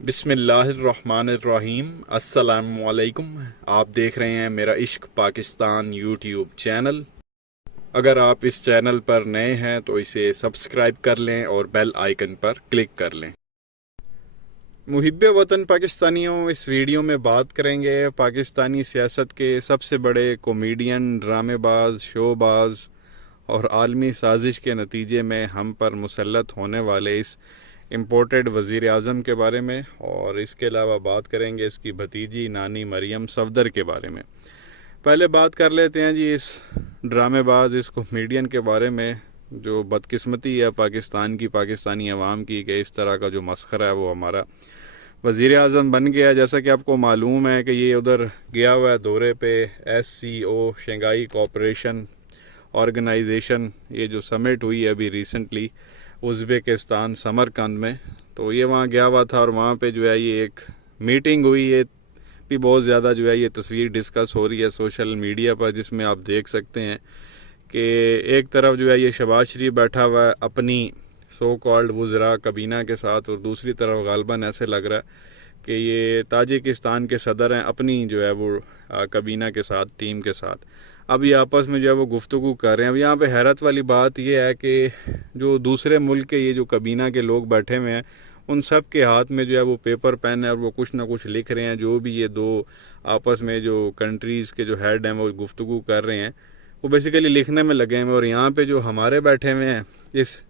बिस्मिल्लाहिर्रहमानिर्रहीम। अस्सलामुअलैकुम। आप देख रहे हैं मेरा इश्क पाकिस्तान यूट्यूब चैनल। अगर आप इस चैनल पर नए हैं तो इसे सब्सक्राइब कर लें और बेल आइकन पर क्लिक कर लें। मुहिब्बे वतन पाकिस्तानियों, इस वीडियो में बात करेंगे पाकिस्तानी सियासत के सबसे बड़े कॉमेडियन, ड्रामेबाज, शोबाज और आलमी साजिश के नतीजे में हम पर मुसल्लत होने वाले इस इम्पोर्टेड वज़ीर आज़म के बारे में, और इसके अलावा बात करेंगे इसकी भतीजी नानी मरियम सफदर के बारे में। पहले बात कर लेते हैं जी इस ड्रामेबाज, इस कॉमेडियन के बारे में। जो बदकिस्मती है पाकिस्तान की, पाकिस्तानी अवाम की, कि इस तरह का जो मस्खरा है वो हमारा वज़ीर आज़म बन गया। जैसा कि आपको मालूम है कि ये उधर गया हुआ है दौरे पे, SCO शंघाई कोऑपरेशन ऑर्गेनाइजेशन, ये जो समिट हुई है अभी रिसेंटली उज़्बेकिस्तान समरकंद में, तो ये वहाँ गया हुआ था और वहाँ पे जो है ये एक मीटिंग हुई। ये भी बहुत ज़्यादा जो है ये तस्वीर डिस्कस हो रही है सोशल मीडिया पर, जिसमें आप देख सकते हैं कि एक तरफ जो है ये शहबाज शरीफ बैठा हुआ है अपनी सो कॉल्ड वुज़रा कबीना के साथ, और दूसरी तरफ गालबन ऐसे लग रहा है कि ये ताजिकिस्तान के सदर हैं अपनी जो है वो कबीना के साथ, टीम के साथ। अब ये आपस में जो है वो गुफ्तगू कर रहे हैं। अब यहाँ पे हैरत वाली बात ये है कि जो दूसरे मुल्क के ये जो कबीना के लोग बैठे हुए हैं, उन सब के हाथ में जो है वो पेपर पेन है और वो कुछ ना कुछ लिख रहे हैं। जो भी ये दो आपस में जो कंट्रीज़ के जो हेड हैं वो गुफ्तगू कर रहे हैं, वो बेसिकली लिखने में लगे हैं। और यहाँ पे जो हमारे बैठे हुए हैं इस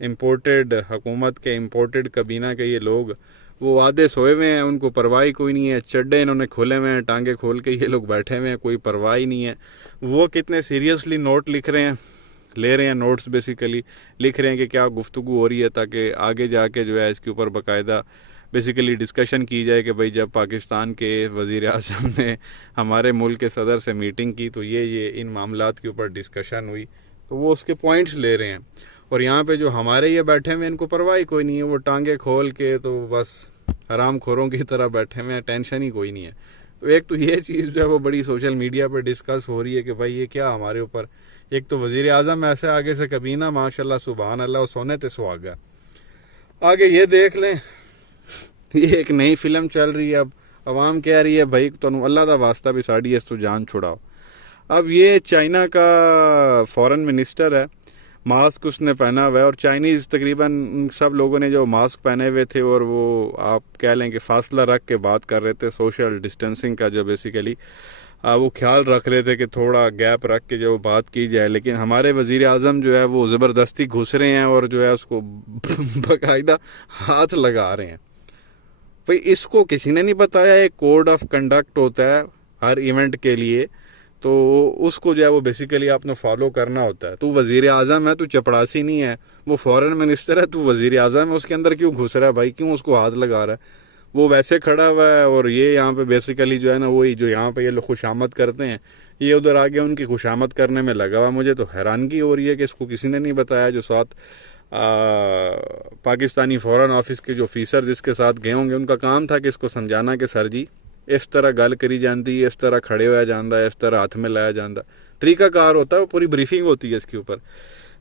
इम्पोर्टेड हुकूमत के, इम्पोर्टेड कबीना के ये लोग, वो आधे सोए हुए हैं, उनको परवाह कोई नहीं है। चड्डे इन्होंने खोले हुए हैं, टांगे खोल के ये लोग बैठे हुए हैं, कोई परवाह ही नहीं है। वो कितने सीरियसली नोट लिख रहे हैं, ले रहे हैं नोट्स, बेसिकली लिख रहे हैं कि क्या गुफ्तगू हो रही है, ताकि आगे जाके जो है इसके ऊपर बाकायदा बेसिकली डिस्कशन की जाए कि भाई जब पाकिस्तान के वज़ीर आज़म ने हमारे मुल्क के सदर से मीटिंग की तो ये इन मामलात के ऊपर डिस्कशन हुई, तो वो उसके पॉइंट्स ले रहे हैं। और यहाँ पे जो हमारे ये बैठे हुए इनको परवाह ही कोई नहीं है, वो टांगे खोल के तो बस हराम खोरों की तरह बैठे हुए हैं, टेंशन ही कोई नहीं है। तो एक तो ये चीज़ जो है वो बड़ी सोशल मीडिया पे डिस्कस हो रही है कि भाई ये क्या हमारे ऊपर, एक तो वज़ीर आज़म ऐसे आगे से कबीना माशाल्लाह सुभान अल्लाह सोने ते सुहागा। आगे ये देख लें, ये एक नई फिल्म चल रही है। अब अवाम कह रही है भाई तुम अल्लाह का वास्ता भी साड़ी इस तो जान छुड़ाओ। अब ये चाइना का फॉरेन मिनिस्टर है, मास्क उसने पहना हुआ है, और चाइनीज़ तकरीबन सब लोगों ने जो मास्क पहने हुए थे और वो आप कह लें कि फासला रख के बात कर रहे थे, सोशल डिस्टेंसिंग का जो बेसिकली वो ख्याल रख रहे थे कि थोड़ा गैप रख के जो बात की जाए। लेकिन हमारे वज़ीर आज़म जो है वो ज़बरदस्ती घुस रहे हैं और जो है उसको बाकायदा हाथ लगा रहे हैं। भाई इसको किसी ने नहीं बताया, एक कोड ऑफ कंडक्ट होता है हर इवेंट के लिए, तो उसको जो है वो बेसिकली आपने फॉलो करना होता है। तू वज़ीर आज़म है, तू चपड़ासी नहीं है। वो फॉरेन मिनिस्टर है, तू वज़ीर आज़म है, उसके अंदर क्यों घुस रहा है भाई, क्यों उसको हाथ लगा रहा है? वो वैसे खड़ा हुआ है और ये यहाँ पे बेसिकली जो है ना, वही जो यहाँ पे ये लोग खुशामद करते हैं, ये उधर आगे उनकी खुशामद करने में लगा हुआ। मुझे तो हैरानगी हो रही है कि इसको किसी ने नहीं बताया। जो साथ पाकिस्तानी फ़ॉरेन ऑफिस के जो ऑफिसर्स इसके साथ गए होंगे, उनका काम था कि इसको समझाना कि सर जी इस तरह गल करी जाती है, इस तरह खड़े होया जाता है, इस तरह हाथ में लाया जाता, तरीकाकार होता है, वो पूरी ब्रीफिंग होती है इसके ऊपर।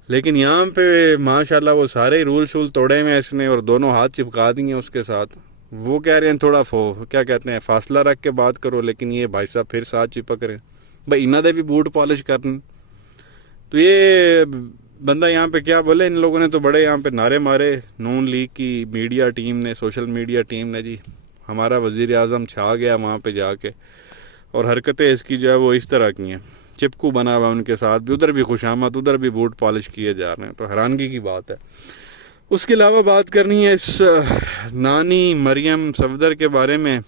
लेकिन यहाँ पे माशाल्लाह वो सारे रूल शूल तोड़े हुए इसने और दोनों हाथ चिपका दिए उसके साथ। वो कह रहे हैं थोड़ा क्या कहते हैं फासला रख के बात करो, लेकिन ये भाई साहब फिर साथ चिपक रहे हैं। भाई इन्हों दे भी बूट पॉलिश करने, तो ये बंदा यहाँ पे क्या बोले। इन लोगों ने तो बड़े यहाँ पे नारे मारे, नून लीग की मीडिया टीम ने, सोशल मीडिया टीम ने, जी हमारा वज़ीर आज़म छा गया वहाँ पे जाके, और हरकतें इसकी जो है वो इस तरह की हैं, चिपकू बना हुआ उनके साथ भी, उधर भी खुशामद, उधर भी बूट पॉलिश किए जा रहे हैं। तो हैरानगी की बात है। उसके अलावा बात करनी है इस नानी मरियम सफदर के बारे में।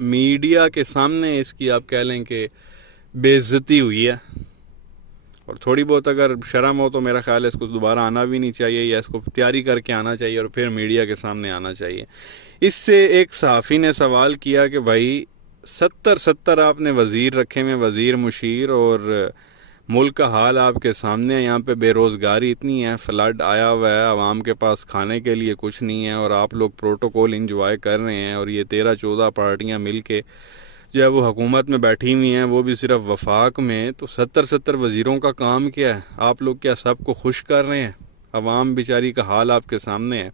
मीडिया के सामने इसकी आप कह लें कि बेइज्जती हुई है, और थोड़ी बहुत अगर शर्म हो तो मेरा ख्याल है इसको दोबारा आना भी नहीं चाहिए, या इसको तैयारी करके आना चाहिए और फिर मीडिया के सामने आना चाहिए। इससे एक सहाफ़ी ने सवाल किया कि भाई 70 आपने वज़ीर रखे में, वज़ीर मुशीर, और मुल्क का हाल आपके सामने है। यहाँ पे बेरोज़गारी इतनी है, फ्लड आया हुआ है, आवाम के पास खाने के लिए कुछ नहीं है, और आप लोग प्रोटोकॉल इंजॉय कर रहे हैं, और ये 13-14 पार्टियाँ मिल के जो है वो हुकूमत में बैठी हुई हैं, वो भी सिर्फ वफाक में। तो 70 वज़ीरों का काम क्या है? आप लोग क्या सबको खुश कर रहे हैं? आवाम बेचारी का हाल आपके सामने है।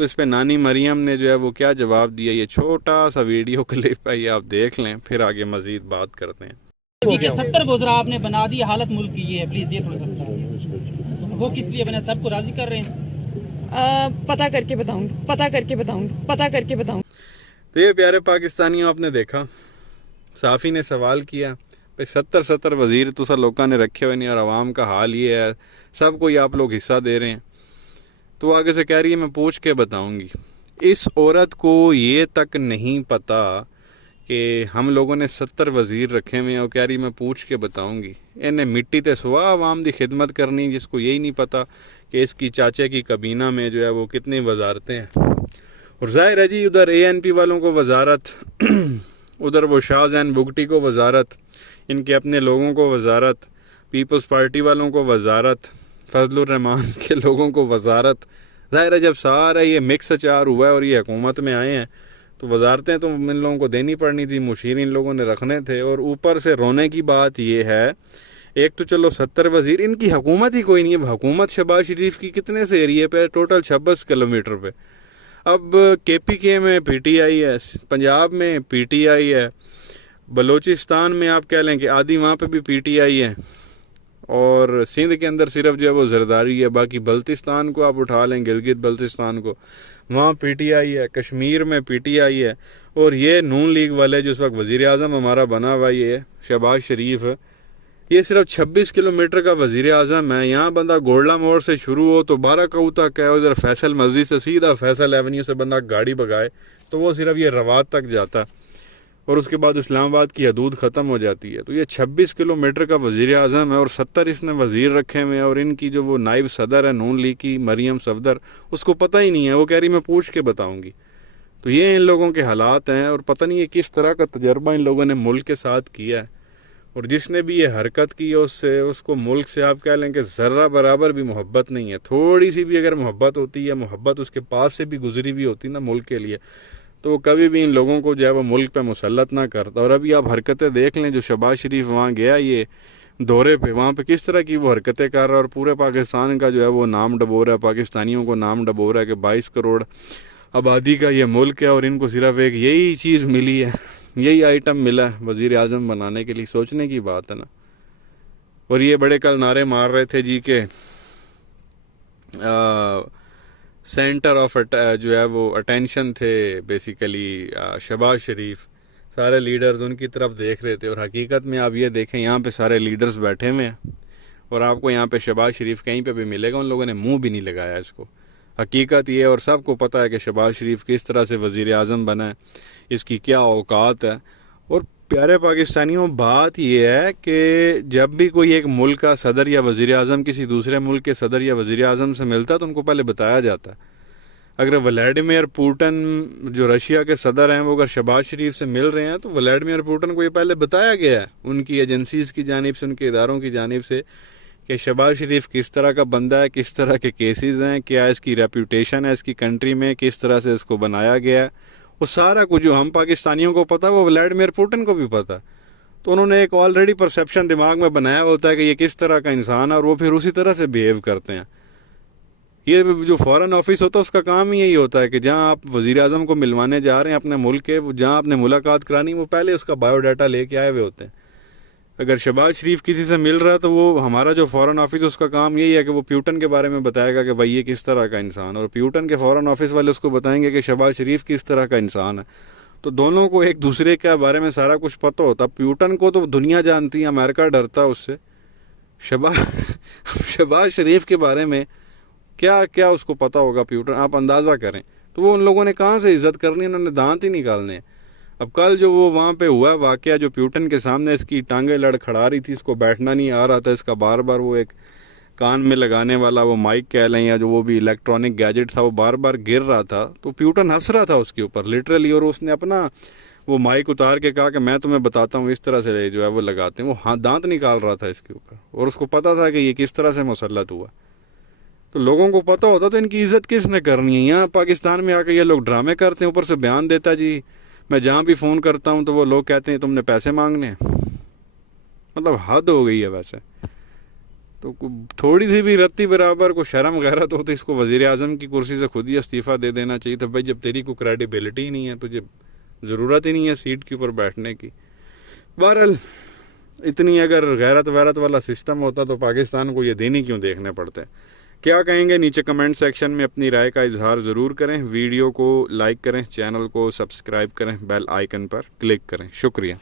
तो इस पे नानी मरियम ने जो है वो क्या जवाब दिया, ये छोटा सा वीडियो क्लिप है, ये आप देख लें, फिर आगे मजीद बात करते हैं। ठीक है, 70 वज़रा आपने बना दी, हालत मुल्क की ये है, प्लीज ये थोड़ा सा बताइए। वो किस लिए बना, सबको राजी कर रहे हैं? पता करके बताऊंगी। तो ये प्यारे पाकिस्तानियों, आपने देखा साफ़ी ने सवाल किया भाई 70 वज़ीर तो सब लोगों ने रखे हुए नहीं और आवाम का हाल ये है, सबको ही आप लोग हिस्सा दे रहे हैं। तो आगे से कह रही है मैं पूछ के बताऊंगी। इस औरत को ये तक नहीं पता कि हम लोगों ने 70 वज़ीर रखे हुए हैं और कह रही मैं पूछ के बताऊंगी। इन्हें मिट्टी ते सुहा आवाम की खिदमत करनी, जिसको यही नहीं पता कि इसकी चाचे की कबीना में जो है वो कितनी वजारतें हैं। और ज़ाहिर है जी, उधर ANP वालों को वजारत, उधर वो शाहजहान बुगटी को वजारत, इनके अपने लोगों को वजारत, पीपल्स पार्टी वालों को वजारत, फजलुर रहमान के लोगों को वजारत। ज़ाहिर है जब सारा ये मिक्स अचार हुआ है और ये हुकूमत में आए हैं तो वजारतें तो इन लोगों को देनी पड़नी थी, मुशीर इन लोगों ने रखने थे। और ऊपर से रोने की बात ये है, एक तो चलो 70 वज़ीर, इनकी हुकूमत ही कोई नहीं है। हुकूमत शहबाज शरीफ की कितने से एरिए पे, टोटल 26 किलोमीटर पे। अब KPK में PTI है, पंजाब में PTI है, बलोचिस्तान में आप कह लें कि आदि वहाँ पे भी PTI है, और सिंध के अंदर सिर्फ जो है वो जरदारी है। बाकी बल्तिस्तान को आप उठा लें, गिलगित बल्तिस्तान को, वहाँ PTI है, कश्मीर में PTI है। और ये नून लीग वाले जो इस वक्त वज़ीर आज़म हमारा बना हुआ ये शहबाज शरीफ, ये सिर्फ 26 किलोमीटर का वज़ीर आज़म है। यहाँ बंदा गोल्डा मोड़ से शुरू हो तो 12 कऊ तक है, उधर फैसल मस्जिद से सीधा फैसल एवेन्यू से बंदा गाड़ी भगाए तो वो सिर्फ ये रवात तक जाता, और उसके बाद इस्लामाबाद की हदूद ख़त्म हो जाती है। तो ये 26 किलोमीटर का वज़ीर आज़म है और 70 इसने वज़ीर रखे हुए हैं। और इनकी जो वो नायब सदर है नून लीग की, मरियम सफदर, उसको पता ही नहीं है, वो कह रही मैं पूछ के बताऊंगी। तो ये इन लोगों के हालात हैं, और पता नहीं है किस तरह का तजर्बा इन लोगों ने मुल्क के साथ किया है। और जिसने भी ये हरकत की है उससे, उसको मुल्क से आप कह लें कि ज़र्रा बराबर भी मोहब्बत नहीं है। थोड़ी सी भी अगर मोहब्बत होती है, मोहब्बत उसके पास से भी गुजरी हुई होती ना मुल्क के लिए, तो वो कभी भी इन लोगों को जो है वो मुल्क पे मुसल्लत ना करता। और अभी आप हरकतें देख लें, जो शहबाज शरीफ वहाँ गया ये दौरे पे, वहाँ पे किस तरह की वो हरकतें कर रहा है, और पूरे पाकिस्तान का जो है वो नाम डबो रहा है, पाकिस्तानियों को नाम डबो रहा है कि 22 करोड़ आबादी का ये मुल्क है और इनको सिर्फ एक यही चीज़ मिली है, यही आइटम मिला है वज़ीर आज़म बनाने के लिए। सोचने की बात है ना। और ये बड़े कल नारे मार रहे थे जी के सेंटर ऑफ जो है वो अटेंशन थे बेसिकली शहबाज शरीफ। सारे लीडर्स उनकी तरफ देख रहे थे, और हकीकत में आप ये देखें यहाँ पे सारे लीडर्स बैठे हुए हैं और आपको यहाँ पे शहबाज शरीफ कहीं पे भी मिलेगा। उन लोगों ने मुंह भी नहीं लगाया इसको। हकीकत ये है, और सबको पता है कि शहबाज शरीफ किस तरह से वज़ीर आज़म बना है, इसकी क्या औकात है। और प्यारे पाकिस्तानियों, बात यह है कि जब भी कोई एक मुल्क का सदर या वज़ीर आज़म किसी दूसरे मुल्क के सदर या वज़ीर आज़म से मिलता है तो उनको पहले बताया जाता है। अगर व्लादिमीर पुतिन जो रशिया के सदर हैं वो अगर शहबाज शरीफ से मिल रहे हैं तो व्लादिमीर पुतिन को ये पहले बताया गया है उनकी एजेंसीज़ की जानिब से, उनके इदारों की जानिब से, कि शहबाज शरीफ किस तरह का बंदा है, किस तरह के केसेस हैं, क्या इसकी रेपूटेशन है इसकी कंट्री में, किस तरह से इसको बनाया गया है। वो सारा कुछ जो हम पाकिस्तानियों को पता है वो व्लादिमीर पुतिन को भी पता है। तो उन्होंने एक ऑलरेडी परसेप्शन दिमाग में बनाया होता है कि ये किस तरह का इंसान है, और वो फिर उसी तरह से बिहेव करते हैं। ये जो फॉरेन ऑफिस होता है उसका काम ही यही होता है कि जहाँ आप वज़ीर आज़म को मिलवाने जा रहे हैं अपने मुल्क के, जहाँ आपने मुलाकात करानी, वो पहले उसका बायोडाटा लेके आए हुए होते हैं। अगर शहबाज शरीफ किसी से मिल रहा है तो वो हमारा जो फॉरेन ऑफिस उसका काम यही है कि वो पुतिन के बारे में बताएगा कि भाई ये किस तरह का इंसान, और पुतिन के फॉरेन ऑफिस वाले उसको बताएंगे कि शहबाज शरीफ किस तरह का इंसान है। तो दोनों को एक दूसरे के बारे में सारा कुछ पता होता। पुतिन को तो दुनिया जानती है, अमेरिका डरता है उससे। शहबाज शरीफ के बारे में क्या क्या उसको पता होगा पुतिन, आप अंदाज़ा करें। तो वो उन लोगों ने कहाँ से इज्जत करनी है, उन्होंने दांत ही निकालने हैं। अब कल जो वो वहाँ पे हुआ वाकया, जो पुतिन के सामने इसकी टांगे लड़खड़ा रही थी, इसको बैठना नहीं आ रहा था, इसका बार बार वो एक कान में लगाने वाला वो माइक कह लें या जो वो भी इलेक्ट्रॉनिक गैजेट था वो बार बार गिर रहा था, तो पुतिन हंस रहा था उसके ऊपर लिटरली, और उसने अपना वो माइक उतार के कहा कि मैं तुम्हें बताता हूँ इस तरह से जो है वो लगाते हैं। वो हाथ दांत निकाल रहा था इसके ऊपर, और उसको पता था कि ये किस तरह से मुसल्लत हुआ। तो लोगों को पता होता तो इनकी इज्जत किसने करनी है। यहाँ पाकिस्तान में आकर ये लोग ड्रामे करते हैं, ऊपर से बयान देता जी मैं जहाँ भी फ़ोन करता हूँ तो वो लोग कहते हैं तुमने पैसे मांगने हैं। मतलब हद हो गई है वैसे। तो थोड़ी सी भी रत्ती बराबर को शर्म गैरत हो तो इसको वज़ीर आज़म की कुर्सी से खुद ही इस्तीफ़ा दे देना चाहिए था। भाई जब तेरी को क्रेडिबिलिटी ही नहीं है, तुझे ज़रूरत ही नहीं है सीट के ऊपर बैठने की। बहरहाल इतनी अगर गैरत वैरत वाला सिस्टम होता तो पाकिस्तान को ये दिन ही क्यों देखने पड़ते। क्या कहेंगे नीचे कमेंट सेक्शन में अपनी राय का इजहार ज़रूर करें। वीडियो को लाइक करें, चैनल को सब्सक्राइब करें, बेल आइकन पर क्लिक करें। शुक्रिया।